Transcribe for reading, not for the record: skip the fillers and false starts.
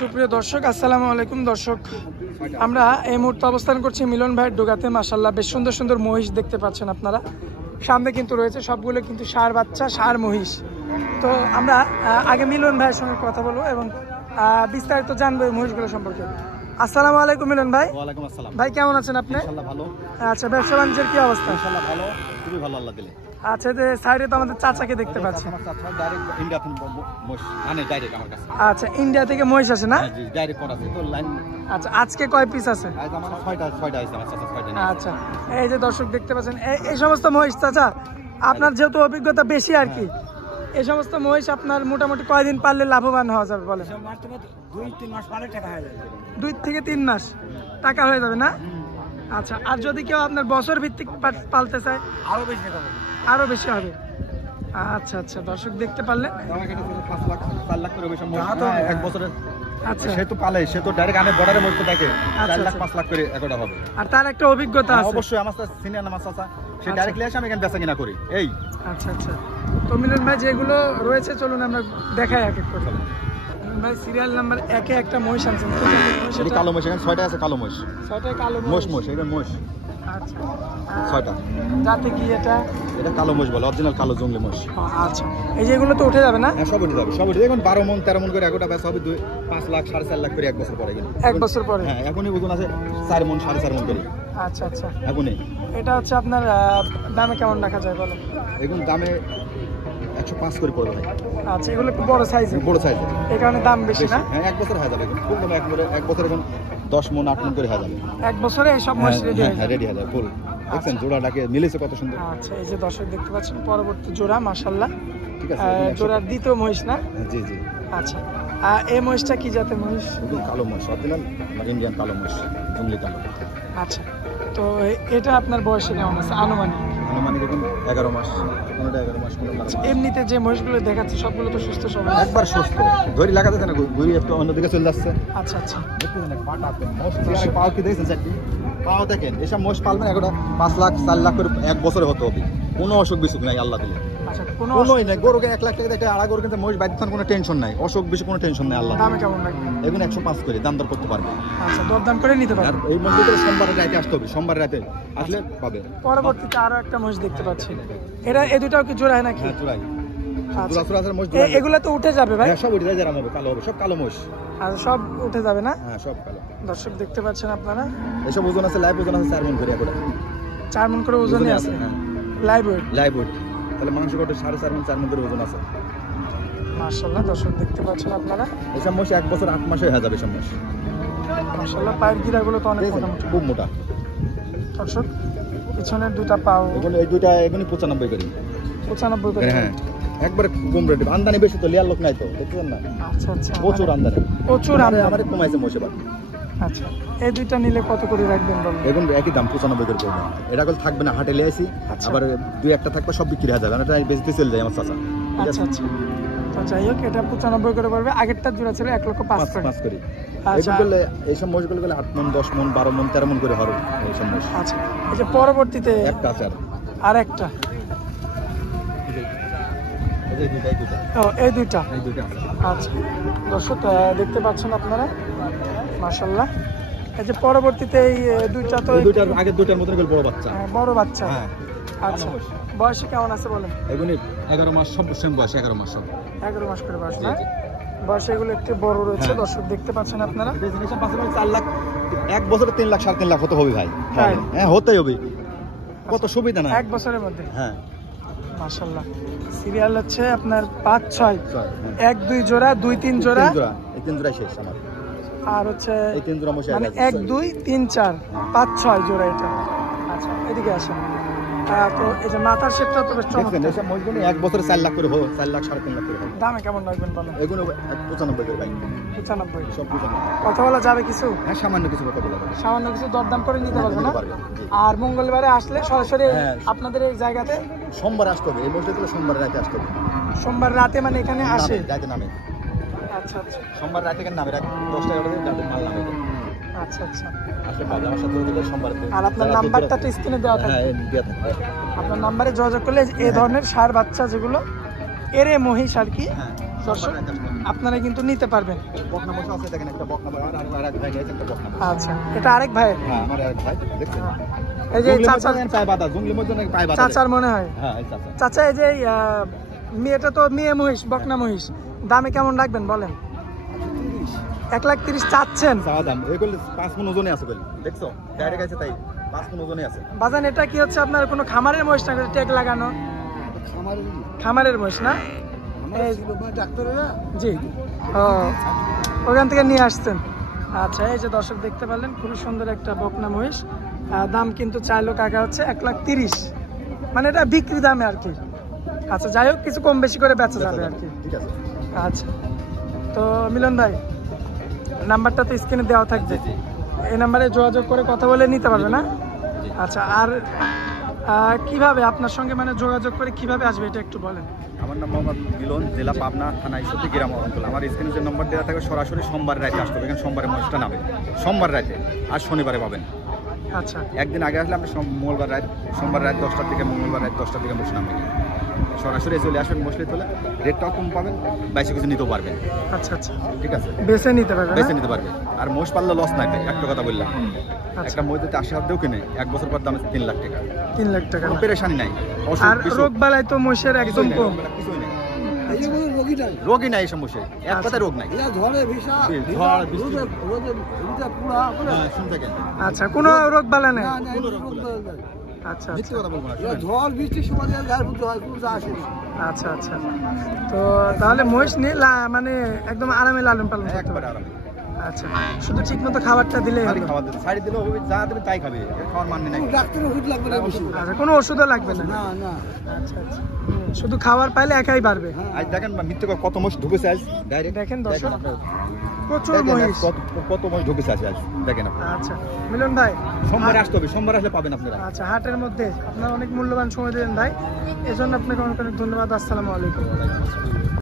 সুপ্রিয় দর্শক, আসসালামু আলাইকুম। দর্শক, আমরা এই মুহূর্তে অবস্থান করছি মিলন ভাইয়ের ডোগাতে। মাশাআল্লাহ, বেশ সুন্দর সুন্দর মহিষ দেখতে পাচ্ছেন আপনারা। সামনে কিন্তু রয়েছে সবগুলো কিন্তু ষাঁড় বাচ্চা, ষাঁড় মহিষ। তো আমরা আগে মিলন ভাইয়ের সঙ্গে কথা বলবো এবং বিস্তারিত জানবো এই মহিষগুলো সম্পর্কে। আসসালামু আলাইকুম মিলন ভাই। ওয়ালাইকুম আসসালাম ভাই, কেমন আছেন আপনি? ইনশাআল্লাহ ভালো। আচ্ছা, ব্যবসা বাণিজ্যের কি অবস্থা? ইনশাআল্লাহ ভালো, খুবই ভালো আল্লাহ দিলে। আচ্ছা, যে সাইডে তো আমাদের চাচাকে দেখতে পাচ্ছি। আমার চাচা ডাইরেক্ট ইন্ডিয়া থেকে মহিষ আনে ডাইরেক্ট আমার কাছে। আচ্ছা, ইন্ডিয়া থেকে মহিষ আসে না? হ্যাঁ জি, ডাইরেক্ট করা আছে তো লাইন। আচ্ছা, আজকে কয় পিস আছে? আজ আমার 6টা আছে আমার চাচা 6টা নিয়ে। আচ্ছা, এই যে দর্শক দেখতে পাচ্ছেন এই সমস্ত মহিষ। চাচা, আপনার যেহেতু অভিজ্ঞতা বেশি আর কি, এই সমস্ত মহিষ আপনার মোটামুটি কয়দিন পারলে লাভবান হওয়া যাবে বলেন? 2-3 মাস পালে টাকা হয়ে যাবে। 2 থেকে 3 মাস টাকা হয়ে যাবে না? আচ্ছা, আর যদি কেউ আপনার বছর ভিত্তিক পালতে চায় আরো বেশি টাকা হবে। আরো বেশি হবে। আচ্ছা আচ্ছা, দর্শক দেখতে পারলেন। আমাকে এটা 5 লাখ 4 লাখ করে বেশি মহিষ তো এক বছরের। আচ্ছা, সে তো পালে, সে তো ডাইরেক্ট আনে বর্ডারের মধ্যে থাকে। 4 লাখ আচ্ছা। 5 লাখ করে একটা হবে। আর তার একটা অভিজ্ঞতা আছে অবশ্যই আমার সাথে সিনিয়র আমার চাচা, সে আচ্ছা। ডাইরেক্টলি আসে, আমি এখানে বেচা কিনা করি। এই আচ্ছা আচ্ছা, তো মিলন ভাই যেগুলো রয়েছে চলুন আমরা দেখাই এক এক করে। মিলন ভাই সিরিয়াল নাম্বার 1-এ একটা মহিষ আনছেন। এটা কালো মহিষ, এখানে 6টা আছে কালো মহিষ। 6টায় কালো মহিষ এটা মহিষ আচ্ছা, 6টা। যাতে কি এটা? এটা কালো মহিষ বলে, অরিজিনাল কালো জঙ্গলি মহিষ। আচ্ছা, এই যেগুলো তো উঠে যাবে না? হ্যাঁ, সব উঠে যাবে, সব উঠে। এখন 12 মন 13 মন করে এগোটা বেচা হবে 5 লাখ 4.5 লাখ করে এক বছর পরে। কিন্তু 1 বছর পরে? হ্যাঁ, এখনই ওজন আছে 4 মন 4.5 মন করে। আচ্ছা আচ্ছা, এখনই এটা হচ্ছে আপনার দামে কেমন রাখা যায় বলেন? এখন দামে 105 করে পড়বে ভাই। আচ্ছা, এগুলো একটু বড় সাইজ, বড় সাইজ, এই কারণে দাম বেশি না? হ্যাঁ, এক বছর হয়ে যাবে। ফুল দামে এক বছর এখন 10 মন 8 মন করে হয়ে যাবে। 1 বছরে এই সব মহিষ রেডি হয়ে হ্যাঁ, যায়? রেডি হয়ে যাবে ফুল। দেখছেন জোড়াটাকে মিলেছে কত সুন্দর। আচ্ছা, এই যে দর্শক দেখতে পাচ্ছেন পরবর্তী জোড়া, মাশাআল্লাহ। ঠিক আছে, জোড়ার দ্বিতীয় মহিষ না? জি জি। আচ্ছা, এই মহিষটা কি জাতের মহিষ? একদম কালো মহিষ, অরিজিনাল আমার ইন্ডিয়ান কালো মহিষ, জঙ্গলি কালো। আচ্ছা, তো এটা আপনার বয়সে কেমন আছে আনুমানিক? আনুমানিক এখন 11 মাস, কোনোটা 11 মাস, কোনোটা 12 মাস। এমনিতে যে মহিষগুলো দেখাচ্ছে সবগুলো তো সুস্থ সবল? একবার সুস্থ, ধরি লাগাতে না, ঘুরি একটু অন্যদিকে চলে যাচ্ছে। আচ্ছা আচ্ছা, দেখতেছেন পাটাতে মোষ, পাও কি দেখছেন চারটি পাও দেখেন। এসব মোষ পালবেন এগুলো 5 লাখ 4 লাখ করে এক বছরে হতে হবে। কোনো অসুখ বিসুখ নাই আল্লাহ দিলে, আচ্ছা, কোনো কোনোই নাই। গরুকে 1 লাখ টাকা দেখে আড়া গরু কিন্তু মহিষ বাইতে কোনো টেনশন নাই, অসুখ বিসুখ কোনো টেনশন নাই আল্লাহ। দামে কেমন রাখবেন? এগুলো 105 করে দাম দর করতে পারবে। আচ্ছা, দরদাম করে নিতে আর পারবেন। এই মন্দিরে সোমবার রাতে আসতে হবে, সোমবার রাতে আসলে পাবে। পরবর্তীতে আরো একটা মহিষ দেখতে পাচ্ছি, এটা এই দুটাও কি জোড়া হয় নাকি? হ্যাঁ, চূড়াই আচ্ছা, জোড়া মোষ। এগুলো তো উঠে যাবে ভাই? হ্যাঁ, সব উঠে যায়, যারা হবে কালো হবে, সব কালো মোষ। আর সব উঠে যাবে না? হ্যাঁ, সব কালো। দর্শক দেখতে পাচ্ছেন আপনারা, এসব ওজন আছে, লাইভ ওজন আছে 4 মন করে এগুলো। 4 মণ করে ওজনই আছে হ্যাঁ, লাইভ ওয়েট। Live weight. তাহলে মাংস কত 4.5 মন 4 মন করে ওজন আছে। মাশাআল্লাহ, দর্শক দেখতে পাচ্ছেন আপনারা, এসব মোষ 1 বছর 8 মাসে হয়ে যাবে এসব মোষ। মাশাআল্লাহ। পায়ের গিরাগুলো তো অনেক দেখছেন, মোটামুটি। খুব মোটা। দর্শক পিছনের দুটা পাও এখন এই দুইটা এখনই 95 করে। 95 করে? হ্যাঁ, একবারে কম রেটে। আমদানি বেশি তো, লিয়ার লোক নাই তো, দেখছেন না? আচ্ছা আচ্ছা, প্রচুর আমদানি, প্রচুর আমদানি। আমারে কমাইছে মোষে বাদ। আচ্ছা, এই দুইটা নিলে কত করে রাখবেন বলেন? এখন একই দাম 95 করে পড়বে। এটা কল থাকবে না, হাটে লিয়ে আসি, আচ্ছা। আবার 2-1টা থাকবে, সব বিক্রি হয়ে যাবে। এটা বেচতে চলে যায় আমার চাচা। আচ্ছা আচ্ছা, তো যাই হোক, এটা 95 করে পড়বে। আগেরটা জোড়া ছিল 1,05,000 করে। 5 করে। আচ্ছা। এইসব করলে এইসব মোষগুলো গেলে 8 মন 10 মন 12 মন 13 মন করে হবে এইসব মোষ। আচ্ছা, এই যে পরবর্তীতে একটা আছে আর একটা, এই দুইটা ও এই দুইটা। এই দুইটা আছে। আচ্ছা, দর্শক দেখতে পাচ্ছেন আপনারা, মাশাআল্লাহ। এই যে পরবর্তীতে এই দুইটা তো এই দুইটার আগের দুইটার মতন করে বড় বাচ্চা। বড় বাচ্চা। হ্যাঁ, আচ্ছা, বয়সে কেমন আছে বলেন? এগুনি 11 মাস, সব সেম বয়স 11 মাস সব। 11 মাস করে বয়স জি, না? জি। বয়সে এগুলো একটু বড় রয়েছে। হ্যাঁ। দর্শক দেখতে পাচ্ছেন আপনারা, এইসব বাচ্চা 4 লাখ, এক বছরে 3 লাখ 3.5 লাখ হতে হবে ভাই। তাই? হ্যাঁ, হতেই হবে। কত সুবিধা না? 1 বছরের মধ্যে। হ্যাঁ, মাশাআল্লাহ। সিরিয়াল হচ্ছে আপনার 5-6, হ্যাঁ। 1-2 জোড়া, 2-3 জোড়া, 3 জোড়া, এই 3 জোড়া শেষ আমার। আর হচ্ছে এই 3 জোড়া মোষে মানে 1-2-3-4 5-6 জোড়া এটা। আচ্ছা, এদিকে আসেন। তো এই যে মাথার শেপটা তো বেশ দেখছেন, চমৎকার। এসব মোষগুলো এক বছরে 4 লাখ করে হবে, 4 লাখ 3.5 লাখ করে হবে। দামে কেমন রাখবেন বলেন? এগুলো 95 করে ভাই, 95। সব 95। কথা বলা যাবে কিছু? হ্যাঁ, সামান্য কিছু কথা বলা যাবে। সামান্য কিছু দরদাম করে নিতে পারবে না? নিতে পারবে, জি। আর মঙ্গলবারে আসলে সরাসরি হ্যাঁ। আপনাদের এই জায়গাতে সোমবার আসতে হবে, এই মোষগুলো সোমবার রাতে আসতে হবে। সোমবার রাতে মানে এখানে আসে? নামে, রাতে নামে। আচ্ছা আচ্ছা, সোমবার রাতে কেন নামে, রাত 10টা 11টা রাতে মাল নামে। আচ্ছা আচ্ছা। আসলে পাবে আমার সাথে যোগাযোগ সোমবার। আর আপনার নাম্বারটা তো স্ক্রিনে দেওয়া হ্যাঁ, থাকবে। দেওয়া থাকবে। আপনার নাম্বারে যোগাযোগ করলে এই ধরনের ষাঁড় বাচ্চা যেগুলো এরে মহিষ আর কি, হ্যাঁ, দর্শক সোমবার রাতে আসতে হবে। আপনারা কিন্তু নিতে পারবেন। বকনা মহিষ আছে দেখেন, একটা বকনা ভাই আর আরেক ভাই নিয়েছে একটা বকনা মহিষ। আচ্ছা, এটা আরেক ভাই? হ্যাঁ, আমার আরেক ভাই দেখছেন। এই যে চাচা, পায় বাঁধা, জঙ্গলের মধ্যে নাকি পায় বাঁধা। চাচার মনে হয়। হ্যাঁ, এই চাচা। চাচা, এই যে মেয়েটা তো মেয়ে মহিষ, বকনা মহিষ, দামে কেমন রাখবেন বলেন? 1,30,000 চাচ্ছেন? চাওয়া দাম এগুলো 5 মণ ওজনে আছে বলি, দেখছো ডাইরেক্ট আছে তাই 5 মণ ওজনে আছে। বাজান, এটা কি হচ্ছে আপনার কোনো খামারের মহিষ না টেক লাগানো? খামারের মহিষ না? ডাক্তারেরা জি, ও ওখান থেকে নিয়ে আসছেন। আচ্ছা, এই যে দর্শক দেখতে পারলেন খুবই সুন্দর একটা বকনা মহিষ। দাম কিন্তু চাইলো কাকা হচ্ছে 1,30,000, মানে এটা বিক্রি দামে আর কি। আচ্ছা, যাই হোক, কিছু কম বেশি করে বেচা যাবে আর কি। ঠিক আছে। আচ্ছা, তো মিলন ভাই, নাম্বারটা তো স্ক্রিনে দেওয়া থাকবে, জি। এই নাম্বারে যোগাযোগ করে কথা বলে নিতে পারবে না? জি। আচ্ছা, আর কিভাবে আপনার সঙ্গে মানে যোগাযোগ করে কিভাবে আসবে এটা একটু বলেন। আমার নাম মোহাম্মদ মিলন, জেলা পাবনা, থানা ঈশ্বরদী, গ্রাম অঞ্চল। আমার স্ক্রিনে যে নম্বর দেওয়া থাকে সরাসরি সোমবার রাতে আসতে হবে, এখানে সোমবারে মহিষটা নামে, সোমবার রাতে, আর শনিবারে পাবেন। আচ্ছা, একদিন আগে আসলে আমরা মঙ্গলবার রাত, সোমবার রাত 10টা থেকে মঙ্গলবার রাত 10টা থেকে মহিষ নামে। সরাসরি চলে আসবেন, মহিষ তোলে, রেটটাও কম পাবেন, বেশি কিছু নিতেও পারবেন। আচ্ছা, আচ্ছা, ঠিক আছে, বেছে নিতে পারবে না? বেছে নিতে পারবে। আর মহিষ পাললে লস নাই ভাই, একটা কথা বললাম, আচ্ছা, একটা মহিষ যদি 80,000 দিয়েও কিনে 1 বছর পর দাম আছে 3 লাখ টাকা। 3 লাখ টাকা? কোনো পেরেশানি নাই, আর রোগ বালাই তো মহিষের একদম কম? কিছুই নাই, এই যে কোনো রোগী নাই, রোগই নাই এই সমস্যা, এক কথা রোগ নাই। এরা ঝড়ে ভিসা ঝড়, বৃষ্টি। রোদে পুরা শুনতে কেন আচ্ছা, কোনো রোগ বালাই নেই? না না এই রোগ নাই। আচ্ছা, মিথ্যে কথা বলবো না, এরা শুনেন। ঝড় বৃষ্টির সময় গায়ের মধ্যে হয়, কোনো যা আসে না। আচ্ছা, আচ্ছা, তো তাহলে মহিষ নিয়ে মানে একদম আরামে লালন পালন করতে একবারে পারবে? আরামে। আচ্ছা, শুধু ঠিক মতো খাবারটা দিলেই খালি হলো? খাবার দিতে সাইড দিলেও হবে, যা দেবে তাই খাবে, এর খাওয়ার মানে নাই। কোনো ডাক্তারের ওষুধ লাগবে না বেশি। আচ্ছা, কোনো ওষুধও লাগবে না? না না আচ্ছা, আচ্ছা, শুধু খাবার পাইলে একাই পারবে? আজ দেখেন বা মিথ্যে কথা, কত মহিষ ঢুকেছে আজ ডাইরেক্ট দেখেন দর্শক, আপনারা। প্রচুর দেখেন আজ মহিষ। কত মহিষ ঢুকেছে আজ দেখেন আপনারা। আচ্ছা, মিলন ভাই, সোমবার আসতে হবে, সোমবার আসলে পাবেন আপনারা। আচ্ছা, হাটের মধ্যে আপনার অনেক মূল্যবান সময় দিলেন ভাই, এজন্য আপনাকে অনেক অনেক ধন্যবাদ। আসসালামু আলাইকুম।